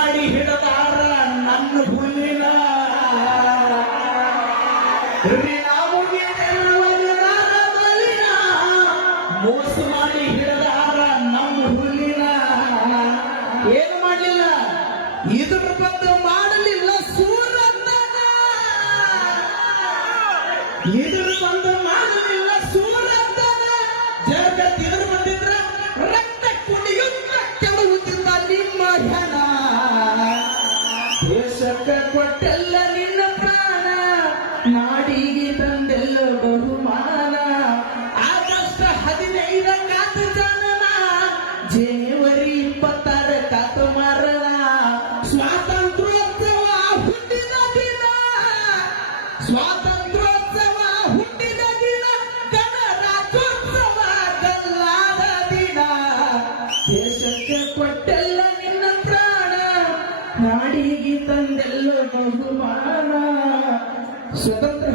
ಮಾಡಿ ಹಿಡದಾರ ನನ್ನ ಹುಲ್ಲಿನ. ಮೋಸ ಮಾಡಿ ಹಿಡದಾರ ನಮ್ಮ ಹುಲ್ಲಿನ. ಏನು ಮಾಡಲಿಲ್ಲ? ಇದ್ರ ಬಗ್ಗೆ ಮಾಡಲಿಲ್ಲ ಸೂರ ಇದ್ರ ಬಂದು ಮಾಡಲಿಲ್ಲ ಸೂರ ಜಗತ್ತಿದ್ರು ಬಂದಿದ್ರ ರಕ್ತ ಕುಡಿಯುತ್ತ ಕೆಲವು ನಿಮ್ಮ ಹೆಣ. ದೇಶಕ್ಕೆ ಕೊಟ್ಟೆಲ್ಲ ನಿನ್ನ ಪ್ರಾಣ. ನಾಡಿಗೆ ತಂದೆಲ್ಲ ಬಹುಮಾನ. ಆಗಸ್ಟ್ ಹದಿನೈದ ಕಾತ ಜನನ ಜನವರಿ ಇಪ್ಪತ್ತಾರ ಕಾತ ಮರಣ. ಸ್ವಾತಂತ್ರ್ಯೋತ್ಸವ ನಾಡಿಗೆ ತಂದೆಲ್ಲ ಬಹುಮಾನ. ಸ್ವತಂತ್ರ